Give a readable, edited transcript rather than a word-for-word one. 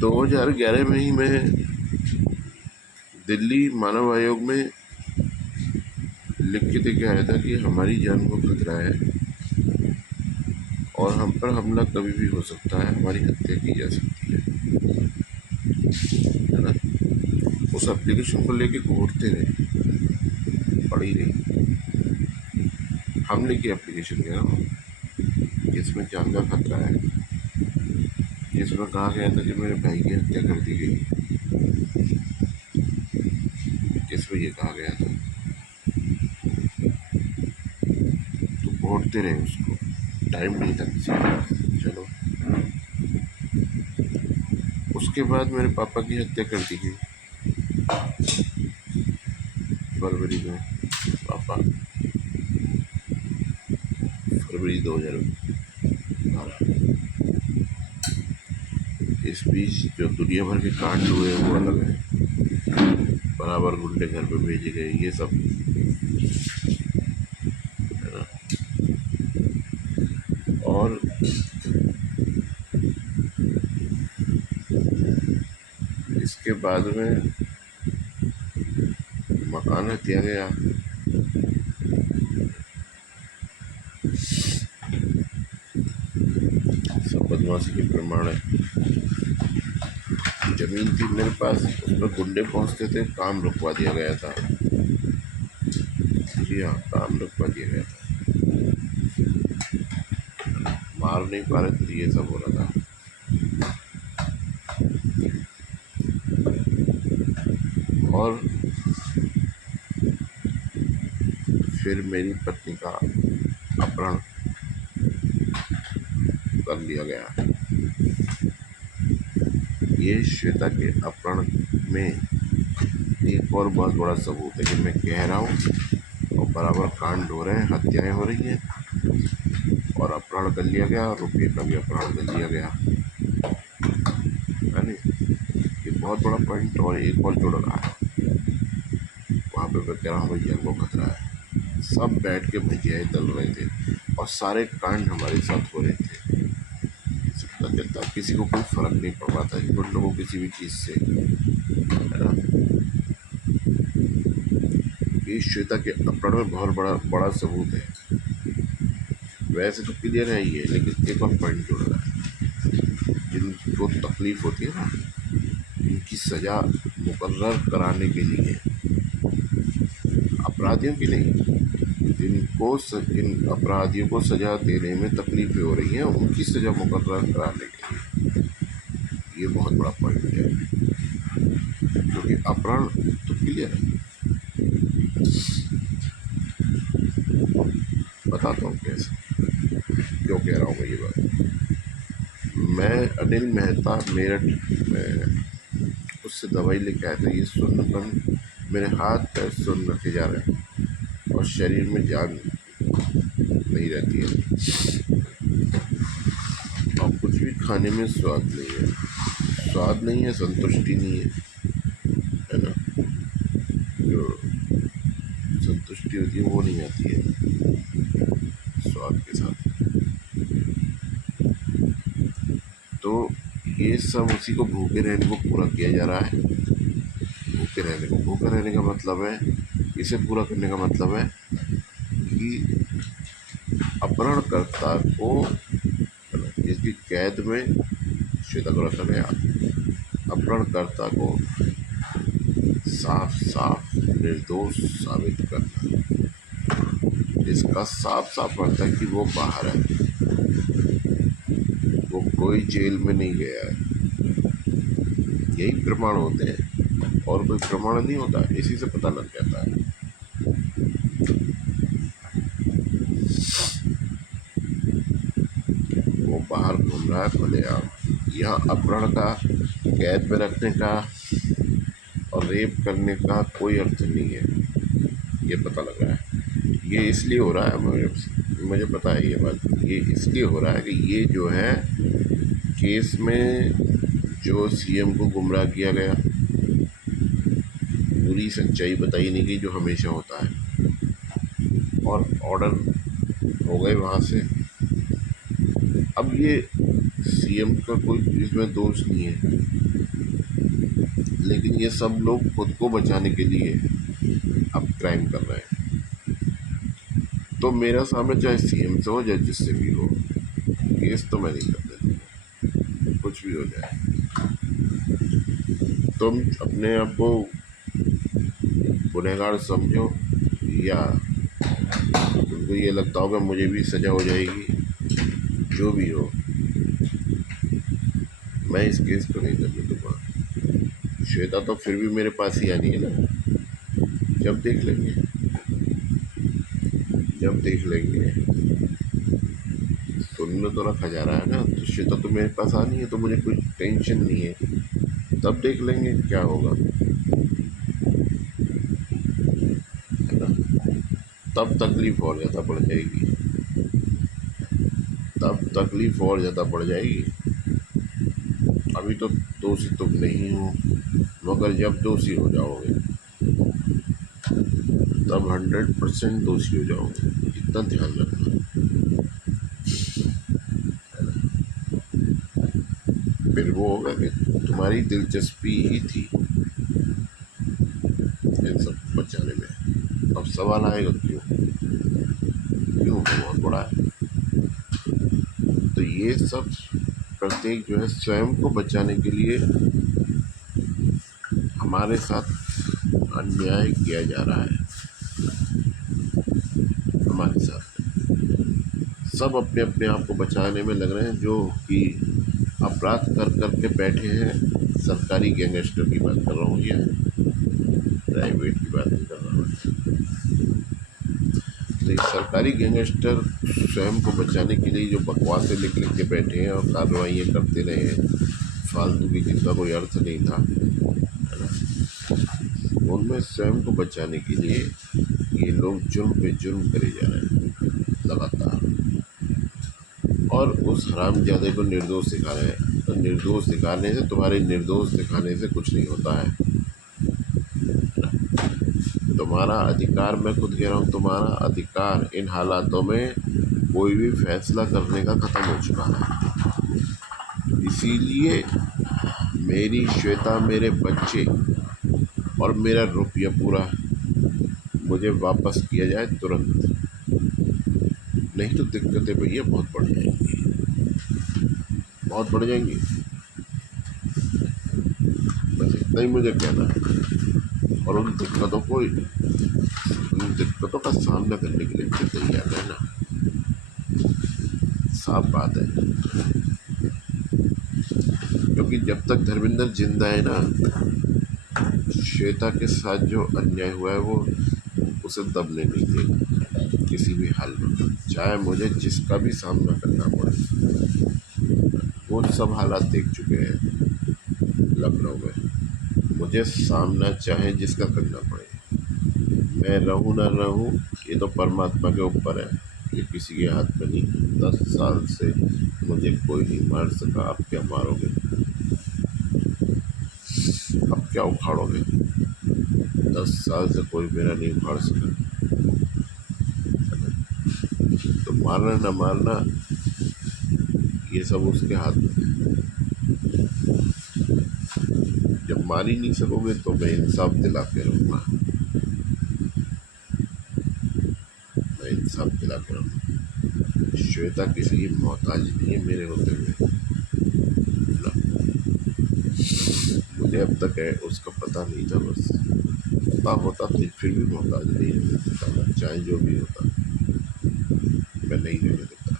2011 में ही मैं दिल्ली मानव आयोग में लिख के दे के आया था कि हमारी जान को खतरा है और हम पर हमला कभी भी हो सकता है, हमारी हत्या की जा सकती है ना। उस एप्लीकेशन को लेके घूरते रहे, पड़ी रही। हमले की एप्लीकेशन कह रहा हूँ, जिसमें जान का खतरा है, जिसमें कहा गया था कि मेरे भाई की हत्या कर दी गई, जिसमें ये कहा गया था। तो घूरते रहे, उसको टाइम नहीं था किसी का। चलो, उसके बाद मेरे पापा की हत्या कर दी गई फरवरी में। पापा फरवरी 2012। इस बीच जो दुनिया भर के कांड हुए वो अलग है, बराबर गुंडे घर पे भेजे गए, ये सब है ना। और इसके बाद में मकान हत्या गया, सब बदमाशी के प्रमाण है। जमीन थी मेरे पास, उसमें गुंडे पहुंचते थे, काम रुकवा दिया गया था। जी हाँ, काम रुकवा दिया गया था, मार नहीं पा रहे थे, ये सब हो रहा था। और फिर मेरी पत्नी का अपहरण कर लिया गया। ये श्वेता के अपहरण में एक और बहुत बड़ा सबूत है कि मैं कह रहा हूँ और बराबर कांड हो रहे हैं, हत्याएं हो रही हैं और अपहरण कर लिया गया, और रुपये का भी अपहरण कर लिया गया, है नहीं। ये बहुत बड़ा पॉइंट। और एक और जुड़ रहा है, वहाँ पे मैं कह रहा हूँ भैया को खतरा है। सब बैठ के भजियाएँ तल रहे थे और सारे कांड हमारे साथ हो रहे थे। सबका कहता, किसी को कोई फर्क नहीं पड़ रहा था गुंडों को किसी भी चीज़ से, है ना। ये श्वेता के अपहरण में बहुत बड़ा सबूत है। वैसे तो क्लियर है ही है, लेकिन एक और पॉइंट जुड़ रहा है। जिनको तकलीफ होती है ना, इनकी सज़ा मुकर्रर कराने के लिए, अपराधियों की नहीं, इन अपराधियों को सज़ा देने में तकलीफें हो रही हैं, उनकी सज़ा मुकर्रर कराने के लिए, ये बहुत बड़ा पॉइंट है। क्योंकि अपहरण तो क्लियर है। बताता हूँ कैसे, क्यों कह रहा हूँ मैं ये बात। मैं अनिल मेहता मेरठ में उससे दवाई लेके आया था। ये सुन्नपन, मेरे हाथ पैर सुन्न रखे जा रहे हैं और शरीर में जान नहीं रहती है, और कुछ भी खाने में स्वाद नहीं है, स्वाद नहीं है, संतुष्टि नहीं है ना। जो संतुष्टि होती है वो नहीं आती है स्वाद के साथ। तो ये सब उसी को भूखे रहने को पूरा किया जा रहा है। भूखे रहने का मतलब है, इसे पूरा करने का मतलब है कि अपहरणकर्ता को, जिसकी कैद में श्वेता को रखा गया, अपहरणकर्ता को साफ साफ निर्दोष साबित करना, जिसका साफ साफ अर्थ है कि वो बाहर है, वो कोई जेल में नहीं गया है। यही प्रमाण होते हैं और कोई प्रमाण नहीं होता, इसी से पता लग जाता है। वो बाहर घूम रहा है खुलेआम। यहाँ अपहरण का, कैद में रखने का और रेप करने का कोई अर्थ नहीं है, ये पता लग रहा है। ये इसलिए हो रहा है, मुझे पता है ये बात, ये इसलिए हो रहा है कि ये जो है केस में जो सीएम को गुमराह किया गया, पूरी सच्चाई बताई नहीं गई, जो हमेशा होता है, और ऑर्डर हो गए वहाँ से। अब ये सीएम का कोई इसमें दोष नहीं है, लेकिन ये सब लोग खुद को बचाने के लिए अब क्राइम कर रहे हैं। तो मेरा सामने चाहे सीएम से हो चाहे जिससे भी हो, केस तो मैं नहीं करने दूंगा, कुछ भी हो जाए। तुम अपने आप को गुनहगार समझो, या तुमको ये लगता होगा मुझे भी सजा हो जाएगी, जो भी हो, मैं इस केस को नहीं करने दूंगा। श्वेता तो फिर भी मेरे पास ही आनी है ना, जब देख लेंगे, जब देख लेंगे। सुनने तो रखा जा रहा है ना, तो श्वेता तो मेरे पास आनी है, तो मुझे कोई टेंशन नहीं है। तब देख लेंगे क्या होगा, है ना। तब तकलीफ और ज़्यादा बढ़ जाएगी, तब तकलीफ और ज़्यादा बढ़ जाएगी। अभी तो दोषी तुम नहीं हो, मगर जब दोषी हो जाओगे तब 100% दोषी हो जाओगे, इतना ध्यान रखना। फिर वो होगा कि तुम्हारी दिलचस्पी ही थी इन सब बचाने में। अब सवाल आएगा क्यों, क्यों बहुत बड़ा है। तो ये सब प्रत्येक जो है स्वयं को बचाने के लिए हमारे साथ अन्याय किया जा रहा है। हमारे साथ सब अपने अपने आप को बचाने में लग रहे हैं, जो कि अपराध कर कर के बैठे हैं। सरकारी गैंगस्टर की बात कर रहा हूँ, या प्राइवेट की बात नहीं कर रहा हूँ। तो ये सरकारी गैंगस्टर स्वयं को बचाने के लिए जो बकवासें लिख लिख के बैठे हैं और कार्रवाइयाँ करते रहे हैं फालतू की, जिनका कोई अर्थ नहीं था, है ना। उनमें स्वयं को बचाने के लिए ये लोग जुर्म पे जुर्म करे जा रहे हैं लगातार, और उस हरामजादे को निर्दोष दिखा रहे हैं। तो निर्दोष दिखाने से, तुम्हारे निर्दोष दिखाने से कुछ नहीं होता है। तुम्हारा अधिकार, मैं खुद कह रहा हूँ, तुम्हारा अधिकार इन हालातों में कोई भी फैसला करने का ख़त्म हो चुका है। इसीलिए मेरी श्वेता, मेरे बच्चे और मेरा रुपया पूरा मुझे वापस किया जाए तुरंत, नहीं तो दिक्कतें भैया बहुत बढ़ जाएंगी, बहुत बढ़ जाएंगी। बस इतना ही मुझे कहना है। और उन दिक्कतों का सामना करने के लिए मुझे तैयार रहना, साफ बात है। क्योंकि जब तक धर्मेंद्र जिंदा है ना, श्वेता के साथ जो अन्याय हुआ है वो उसे दबने नहीं देगा किसी भी हाल में, चाहे मुझे जिसका भी सामना करना पड़े। वो सब हालात देख चुके हैं लखनऊ में, मुझे सामना चाहे जिसका करना पड़े, मैं रहूं ना रहूं ये तो परमात्मा के ऊपर है, ये किसी के हाथ में नहीं। 10 साल से मुझे कोई नहीं मार सका, अब क्या मारोगे, अब क्या उखाड़ोगे। 10 साल से कोई मेरा नहीं उखाड़ सका। तो मारना ना मारना ये सब उसके हाथ में है। जब मार ही नहीं सकोगे तो मैं इंसाफ दिला के रहूँगा, मैं इंसाफ दिला के रहूँगा। श्वेता किसी की मोहताज नहीं है मेरे होते हुए ना। मुझे अब तक है उसका पता नहीं था, बस पता होता तो फिर भी मोहताज नहीं है, चाहे जो भी होता, मैं नहीं रहने देता।